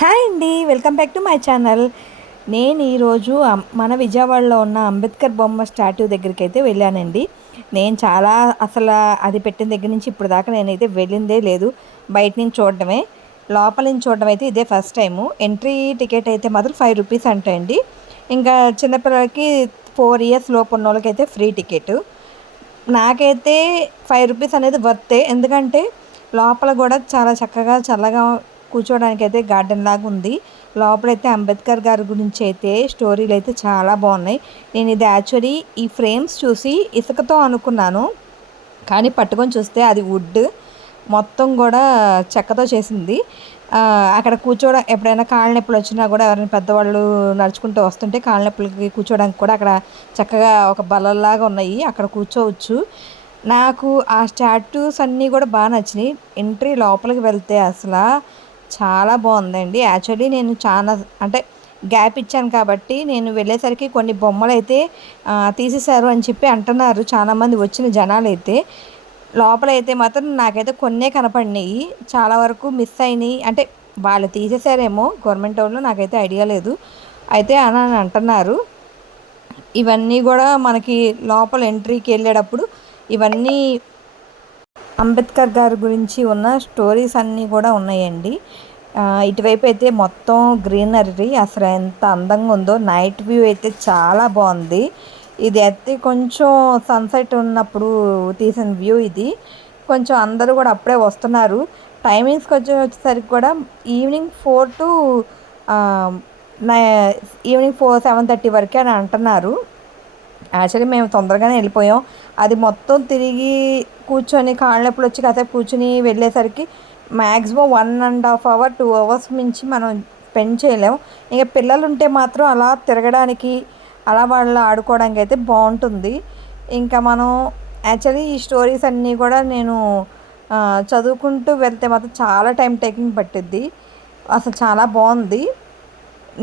Hi అండి welcome back to my channel. నేను ఈరోజు మన విజయవాడలో ఉన్న అంబేద్కర్ బొమ్మ స్టాట్యూ దగ్గరికి అయితే వెళ్ళానండి. నేను చాలా అసలు అది పెట్టిన దగ్గర నుంచి ఇప్పుడు దాకా నేనైతే వెళ్ళిందే లేదు. బయట నుంచి చూడడమే. లోపల నుంచి చూడడం అయితే ఇదే ఫస్ట్ టైము. ఎంట్రీ టికెట్ అయితే మాత్రం ఫైవ్ రూపీస్ అంటండి. ఇంకా చిన్నపిల్లలకి ఫోర్ ఇయర్స్ లోపు ఉన్న వాళ్ళకైతే ఫ్రీ టికెట్. నాకైతే ఫైవ్ రూపీస్ అనేది వర్తే. ఎందుకంటే లోపల కూడా చాలా చక్కగా చల్లగా కూర్చోవడానికి అయితే గార్డెన్ లాగా ఉంది. లోపలైతే అంబేద్కర్ గారి గురించి అయితే స్టోరీలు అయితే చాలా బాగున్నాయి. నేను ఇది యాక్చువల్లీ ఈ ఫ్రేమ్స్ చూసి ఇసుకతో అనుకున్నాను. కానీ పట్టుకొని చూస్తే అది వుడ్. మొత్తం కూడా చెక్కతో చేసింది. అక్కడ కూర్చోవడం ఎప్పుడైనా కాళ్ళ నొప్పులు వచ్చినా కూడా ఎవరైనా పెద్దవాళ్ళు నడుచుకుంటూ వస్తుంటే కాళ్ళ నొప్పులకి కూర్చోవడానికి కూడా అక్కడ చక్కగా ఒక బల్లలాగా ఉన్నాయి. అక్కడ కూర్చోవచ్చు. నాకు ఆ స్టాట్యూస్ అన్నీ కూడా బాగా నచ్చినాయి. ఎంట్రీ లోపలికి వెళ్తే అసలు చాలా బాగుందండి. యాక్చువల్లీ నేను చాలా అంటే గ్యాప్ ఇచ్చాను కాబట్టి నేను వెళ్ళేసరికి కొన్ని బొమ్మలు అయితే తీసేశారు అని చెప్పి అంటున్నారు చాలామంది వచ్చిన జనాలు అయితే లోపల అయితే మాత్రం నాకైతే కొన్నే కనపడినాయి. చాలా వరకు మిస్ అయినాయి. అంటే వాళ్ళు తీసేశారేమో గవర్నమెంట్ వాళ్ళు నాకైతే ఐడియా లేదు. అయితే అని అని అంటున్నారు. ఇవన్నీ కూడా మనకి లోపల ఎంట్రీకి వెళ్ళేటప్పుడు ఇవన్నీ అంబేద్కర్ గారి గురించి ఉన్న స్టోరీస్ అన్నీ కూడా ఉన్నాయండి. ఇటువైపు అయితే మొత్తం గ్రీనరీ అసలు ఎంత అందంగా ఉందో నైట్ వ్యూ అయితే చాలా బాగుంది. ఇది అయితే కొంచెం సన్సెట్ ఉన్నప్పుడు తీసిన వ్యూ ఇది. కొంచెం అందరూ కూడా అప్పుడే వస్తున్నారు. టైమింగ్స్కి వచ్చే వచ్చేసరికి కూడా evening four to evening four seven thirty వరకే అని అంటున్నారు. యాక్చువల్లీ మేము తొందరగానే వెళ్ళిపోయాం. అది మొత్తం తిరిగి కూర్చొని కాళ్ళ వచ్చి కాసేపు కూర్చుని వెళ్ళేసరికి maximum one and half hour two hours మించి మనం స్పెండ్ చేయలేము. ఇంకా పిల్లలు ఉంటే మాత్రం అలా తిరగడానికి అలా వాళ్ళు ఆడుకోవడానికి అయితే బాగుంటుంది. ఇంకా మనం యాక్చువల్లీ ఈ స్టోరీస్ అన్నీ కూడా నేను చదువుకుంటూ వెళ్తే మాత్రం చాలా టైం టేకింగ్ పట్టిద్ది. అసలు చాలా బాగుంది.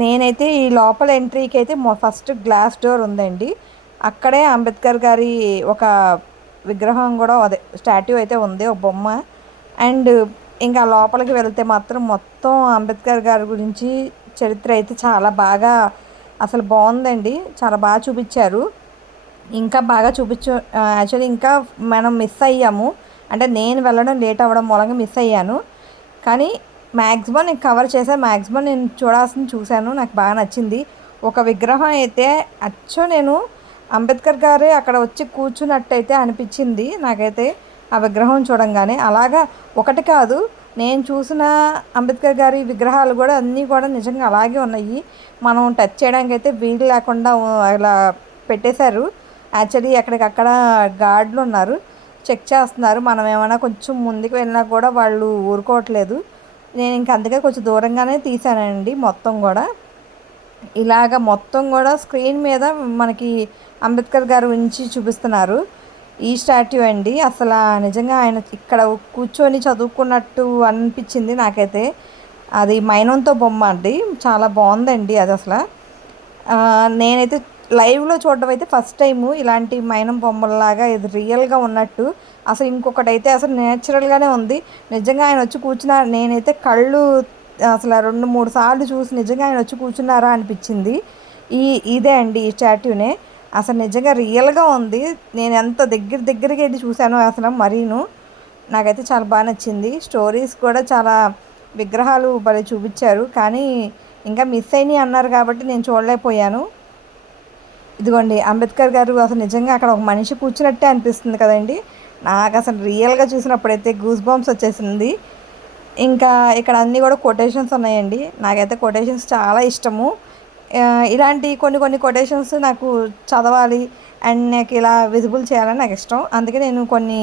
నేనైతే ఈ లోపల ఎంట్రీకి అయితే ఫస్ట్ గ్లాస్ డోర్ ఉందండి. అక్కడే అంబేద్కర్ గారి ఒక విగ్రహం కూడా అదే స్టాట్యూ అయితే ఉంది ఒక బొమ్మ. అండ్ ఇంకా లోపలికి వెళ్తే మాత్రం మొత్తం అంబేద్కర్ గారి గురించి చరిత్ర అయితే చాలా బాగా అసలు బాగుందండి చాలా బాగా చూపించారు. ఇంకా బాగా చూపించు యాక్చువల్లీ ఇంకా మనం మిస్ అయ్యాము. అంటే నేను వెళ్ళడం లేట్ అవ్వడం మూలంగా మిస్ అయ్యాను. కానీ మ్యాక్సిమం నేను కవర్ చేశాను మ్యాక్సిమం నేను చూడాల్సింది చూశాను నాకు బాగా నచ్చింది. ఒక విగ్రహం అయితే అచ్చో నేను అంబేద్కర్ గారే అక్కడ వచ్చి కూర్చున్నట్టయితే అనిపించింది. నాకైతే ఆ విగ్రహం చూడంగానే అలాగా ఒకటి కాదు నేను చూసిన అంబేద్కర్ గారి విగ్రహాలు కూడా అన్నీ కూడా నిజంగా అలాగే ఉన్నాయి. మనం టచ్ చేయడానికి అయితే వీలు లేకుండా ఇలా పెట్టేశారు. యాక్చువల్లీ ఎక్కడికక్కడ గార్డులు ఉన్నారు చెక్ చేస్తున్నారు. మనం ఏమైనా కొంచెం ముందుకు వెళ్ళినా కూడా వాళ్ళు ఊరుకోవట్లేదు. నేను ఇంక అందుకే కొంచెం దూరంగానే తీసానండి మొత్తం కూడా. ఇలాగ మొత్తం కూడా స్క్రీన్ మీద మనకి అంబేద్కర్ గారు ఉంచి చూపిస్తున్నారు. ఈ స్టాట్యూ అండి. అసలు నిజంగా ఆయన ఇక్కడ కూర్చొని చదువుకున్నట్టు అనిపించింది నాకైతే. అది మైనంతో బొమ్మ అండి. చాలా బాగుందండి అది అసలు. నేనైతే లైవ్లో చూడడం అయితే ఫస్ట్ టైము ఇలాంటి మైనం బొమ్మలాగా ఇది రియల్గా ఉన్నట్టు. అసలు ఇంకొకటి అయితే అసలు నేచురల్గానే ఉంది. నిజంగా ఆయన వచ్చి కూర్చున్న నేనైతే కళ్ళు అసలు రెండు మూడు సార్లు చూసి నిజంగా ఆయన వచ్చి కూర్చున్నారా అనిపించింది. ఈ ఇదే అండి ఈ స్టాట్యూనే. అసలు నిజంగా రియల్గా ఉంది. నేను ఎంత దగ్గర దగ్గరికి వెళ్ళి చూశాను అసలు మరీను. నాకైతే చాలా బాగా నచ్చింది. స్టోరీస్ కూడా చాలా విగ్రహాలు భలే చూపించారు. కానీ ఇంకా మిస్ అయినాయి అన్నారు కాబట్టి నేను చూడలేకపోయాను. ఇదిగోండి అంబేద్కర్ గారు అసలు నిజంగా అక్కడ ఒక మనిషి కూర్చున్నట్టే అనిపిస్తుంది కదండి. నాకు అసలు రియల్గా చూసినప్పుడైతే గూస్ బాంబ్స్ వచ్చేసింది. ఇంకా ఇక్కడ అన్నీ కూడా కొటేషన్స్ ఉన్నాయండి. నాకైతే కొటేషన్స్ చాలా ఇష్టము. ఇలాంటి కొన్ని కొన్ని కొటేషన్స్ నాకు చదవాలి అండ్ నాకు ఇలా విజిబుల్ చేయాలని నాకు ఇష్టం. అందుకే నేను కొన్ని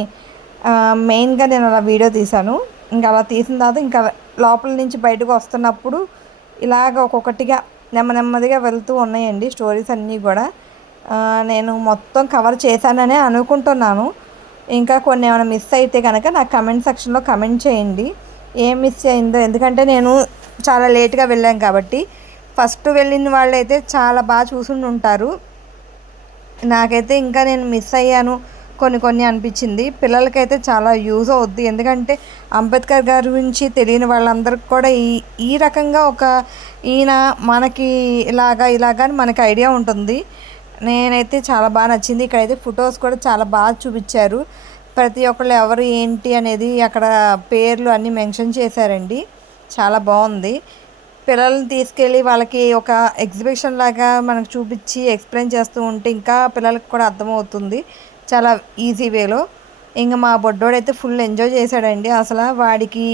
మెయిన్గా నేను అలా వీడియో తీశాను. ఇంకా అలా తీసిన తర్వాత ఇంకా లోపల నుంచి బయటకు వస్తున్నప్పుడు ఇలాగ ఒక్కొక్కటిగా నెమ్మ నెమ్మదిగా వెళ్తూ ఉన్నాయండి స్టోరీస్ అన్నీ కూడా. నేను మొత్తం కవర్ చేశాననే అనుకుంటున్నాను. ఇంకా కొన్ని ఏమైనా మిస్ అయితే కనుక నాకు కమెంట్ సెక్షన్లో కమెంట్ చేయండి. ఏం మిస్ అయిందో. ఎందుకంటే నేను చాలా లేట్గా వెళ్ళాను కాబట్టి ఫస్ట్ వెళ్ళిన వాళ్ళైతే చాలా బాగా చూసుండి ఉంటారు. నాకైతే ఇంకా నేను మిస్ అయ్యాను. కొన్ని కొన్ని అనిపించింది. పిల్లలకైతే చాలా యూజ్ అవుద్ది. ఎందుకంటే అంబేద్కర్ గారి గురించి తెలియని వాళ్ళందరికీ కూడా ఈ ఈ రకంగా ఒక ఈయన మనకి ఇలాగా ఇలాగా అని మనకి ఐడియా ఉంటుంది. నేనైతే చాలా బాగా నచ్చింది. ఇక్కడైతే ఫొటోస్ కూడా చాలా బాగా చూపించారు. ప్రతి ఒక్కళ్ళు ఎవరు ఏంటి అనేది అక్కడ పేర్లు అన్నీ మెన్షన్ చేశారండి. చాలా బాగుంది. పిల్లల్ని తీసుకెళ్ళి వాళ్ళకి ఒక ఎగ్జిబిషన్ లాగా మనకు చూపించి ఎక్స్ప్లెయిన్ చేస్తూ ఉంటే ఇంకా పిల్లలకి కూడా అర్థమవుతుంది. చాలా ఈజీ వేలో. ఇంకా మా బొడ్డోడైతే ఫుల్ ఎంజాయ్ చేశాడండి. అసలు వాడికి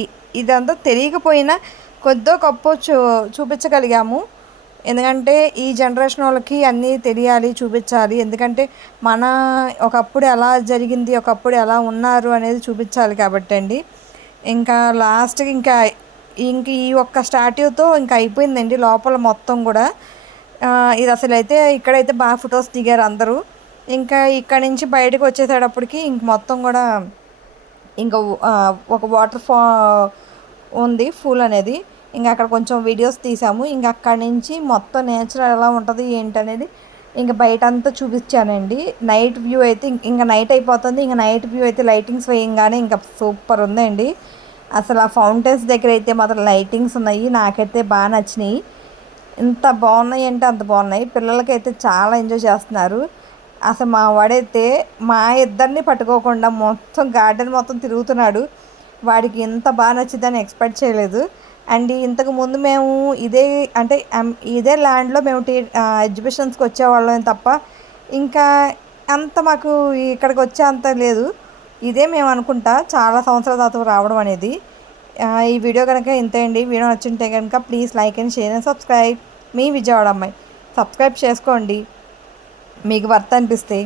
ఇదంతా తెలియకపోయినా కొద్దో గొప్ప చూ చూపించగలిగాము. ఎందుకంటే ఈ జనరేషన్ వాళ్ళకి అన్నీ తెలియాలి చూపించాలి. ఎందుకంటే మన ఒకప్పుడు ఎలా జరిగింది ఒకప్పుడు ఎలా ఉన్నారు అనేది చూపించాలి కాబట్టి అండి. ఇంకా లాస్ట్కి ఇంకా ఇంక ఈ ఒక్క స్టాట్యూతో ఇంకా అయిపోయిందండి లోపల మొత్తం కూడా. ఇది అసలు అయితే ఇక్కడైతే బాగా ఫొటోస్ దిగారు అందరూ. ఇంకా ఇక్కడ నుంచి బయటకు వచ్చేసేటప్పటికి ఇంక మొత్తం కూడా ఇంకా ఒక వాటర్ ఫా ఉంది ఫూల్ అనేది. ఇంకా అక్కడ కొంచెం వీడియోస్ తీసాము. ఇంకా అక్కడి నుంచి మొత్తం నేచర్ ఎలా ఉంటుంది ఏంటి అనేది ఇంకా బయట అంతా చూపించానండి. నైట్ వ్యూ అయితే ఇంక- ఇంకా నైట్ అయిపోతుంది. ఇంకా నైట్ వ్యూ అయితే లైటింగ్స్ వేయంగానే ఇంకా సూపర్ ఉందండి. అసలు ఆ ఫౌంటైన్స్ దగ్గర అయితే మాత్రం లైటింగ్స్ ఉన్నాయి. నాకైతే బాగా నచ్చినాయి. ఇంత బాగున్నాయి అంటే అంత బాగున్నాయి. పిల్లలకైతే చాలా ఎంజాయ్ చేస్తున్నారు. అసలు మా వాడైతే మా ఇద్దరిని పట్టుకోకుండా మొత్తం గార్డెన్ మొత్తం తిరుగుతున్నాడు. వాడికి ఎంత బాగా నచ్చిందని ఎక్స్పెక్ట్ చేయలేదు. అండ్ ఇంతకు ముందు మేము ఇదే అంటే ఇదే ల్యాండ్లో మేము టీ ఎగ్జిబిషన్స్కి వచ్చేవాళ్ళం తప్ప ఇంకా అంత మాకు ఇక్కడికి వచ్చే అంత లేదు. ఇదే మేము అనుకుంటా చాలా సంవత్సరాల తర్వాత రావడం అనేది. ఈ వీడియో కనుక ఇంతే అండి. వీడియో నచ్చుంటే కనుక please like and share and subscribe. మీ విజయవాడ అమ్మాయి. సబ్స్క్రైబ్ చేసుకోండి. మీకు వర్త్ అనిపిస్తే.